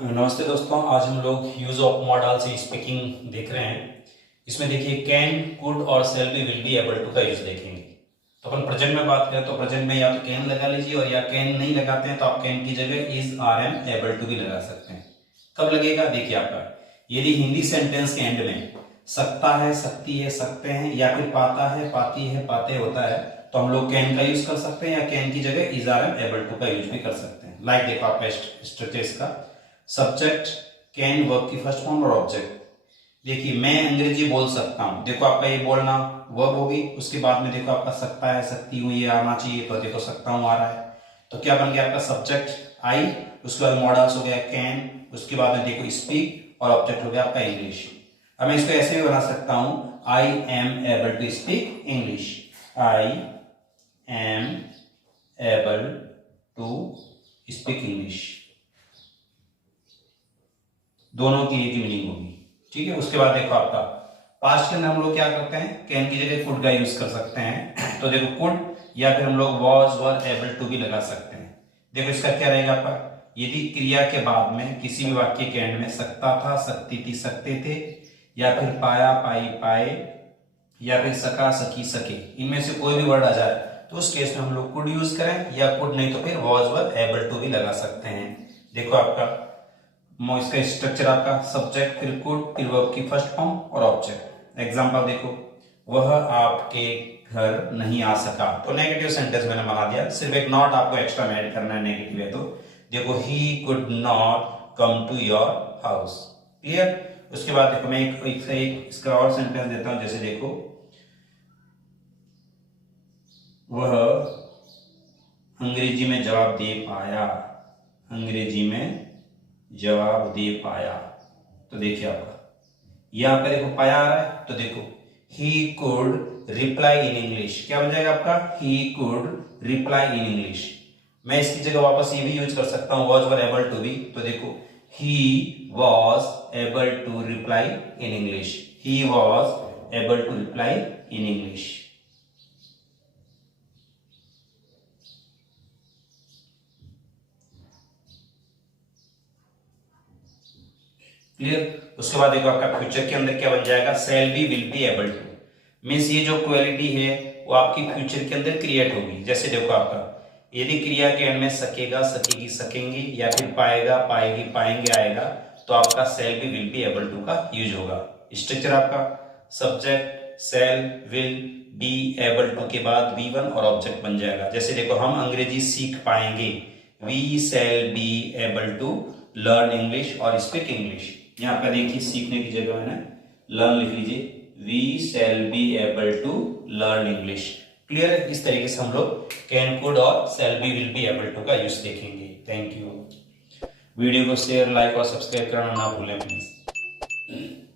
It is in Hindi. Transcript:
नमस्ते दोस्तों, आज हम लोग यूज ऑफ मॉडल से स्पीकिंग देख रहे हैं। इसमें देखिए कैन, कुड और shall be, will be, able to का यूज देखेंगे। तो अपन प्रेजेंट में बात करें तो प्रेजेंट में या तो कैन लगा लीजिए, और या कैन नहीं लगाते हैं तो आप कैन की जगह is, are, am, able to भी लगा सकते हैं। कब लगेगा देखिए आपका, यदि हिंदी सेंटेंस के एंड में सकता है, सकती है, सकते हैं या फिर पाता है, पाती है, पाते होता है तो हम लोग कैन का यूज कर सकते हैं, या कैन की जगह is, are, am, able to का यूज भी कर सकते हैं। लाइक देखो आपका स्ट्रक्चर इसका, सब्जेक्ट, कैन, वर्ब की फर्स्ट फॉर्म और ऑब्जेक्ट। देखिए मैं अंग्रेजी बोल सकता हूं, देखो आपका ये बोलना वर्ब होगी। उसके बाद में देखो आपका सकता है, सकती हूँ ये आना चाहिए, तो देखो सकता हूँ आ रहा है। तो क्या बन गया आपका सब्जेक्ट आई, उसके बाद मॉडल्स हो गया कैन, उसके बाद में देखो स्पीक, और ऑब्जेक्ट हो गया आपका इंग्लिश। अब मैं इसको ऐसे भी बना सकता हूं, I am able to speak English. I am able to speak English, दोनों की एक ही मीनिंग होगी। ठीक है, उसके बाद देखो आपका पास्ट के अंदर हम लोग क्या करते हैं, कैन की जगह कुड का यूज कर सकते हैं। तो देखो कुड, या फिर हम लोग वॉज, वर, एबल टू भी लगा सकते हैं। देखो इसका क्या रहेगा आपका, यदि क्रिया के बाद में किसी भी वाक्य के एंड में सकता था, सकती थी, सकते थे, या फिर पाया, पाई, पाए, या फिर सका, सकी, सके, इनमें से कोई भी वर्ड आ जाए तो उस केस में हम लोग कुड यूज करें, या कुड नहीं तो फिर वॉज, वर, एबल टू भी लगा सकते हैं। देखो आपका इसका स्ट्रक्चर आपका सब्जेक्ट, फिर कुड, फिर वर्ब की फर्स्ट फॉर्म और ऑब्जेक्ट। एग्जांपल देखो, वह आपके घर नहीं आ सका, तो नेगेटिव सेंटेंस मैंने बना दिया, सिर्फ एक नॉट आपको एक्स्ट्रा में ऐड करना है, नेगेटिव है तो। देखो he could not come to your house. Clear. उसके बाद देखो मैं एक इसका और सेंटेंस देता हूं, जैसे देखो वह अंग्रेजी में जवाब दे पाया, अंग्रेजी में जवाब दे पाया। तो देखिए आपका यहां पे देखो पाया आ रहा है, तो देखो he could reply in English, क्या बन जाएगा आपका, he could reply in English. मैं इसकी जगह वापस ये भी यूज कर सकता हूं, वॉज, वर, एबल टू भी। तो देखो he was able to reply in English, he was able to reply in English. Clear. उसके बाद देखो आपका फ्यूचर के अंदर क्या बन जाएगा, shall be, will be, able to. Means ये जो क्वालिटी है वो आपकी फ्यूचर के अंदर क्रिएट होगी। जैसे देखो आपका यदि क्रिया के एंड में सकेगा, सकेगी, सकेंगे, या फिर पाएगा, पाएगी, पाएंगे आएगा, तो आपका shall be, will be, able to का यूज होगा। स्ट्रक्चर आपका subject, shall, will, be, able to के बाद V1 और ऑब्जेक्ट बन जाएगा। जैसे देखो हम अंग्रेजी सीख पाएंगे, we shall be able to learn English और स्पीक इंग्लिश। यहाँ पर देखिए सीखने की जगह मैंने लर्न लिख लीजिए, we shall be able to learn English. Clear है। इस तरीके से हम लोग कैन, कुड और shall be, will be, able to का यूज देखेंगे। Thank you. वीडियो को शेयर, लाइक और सब्सक्राइब करना ना भूलें प्लीज।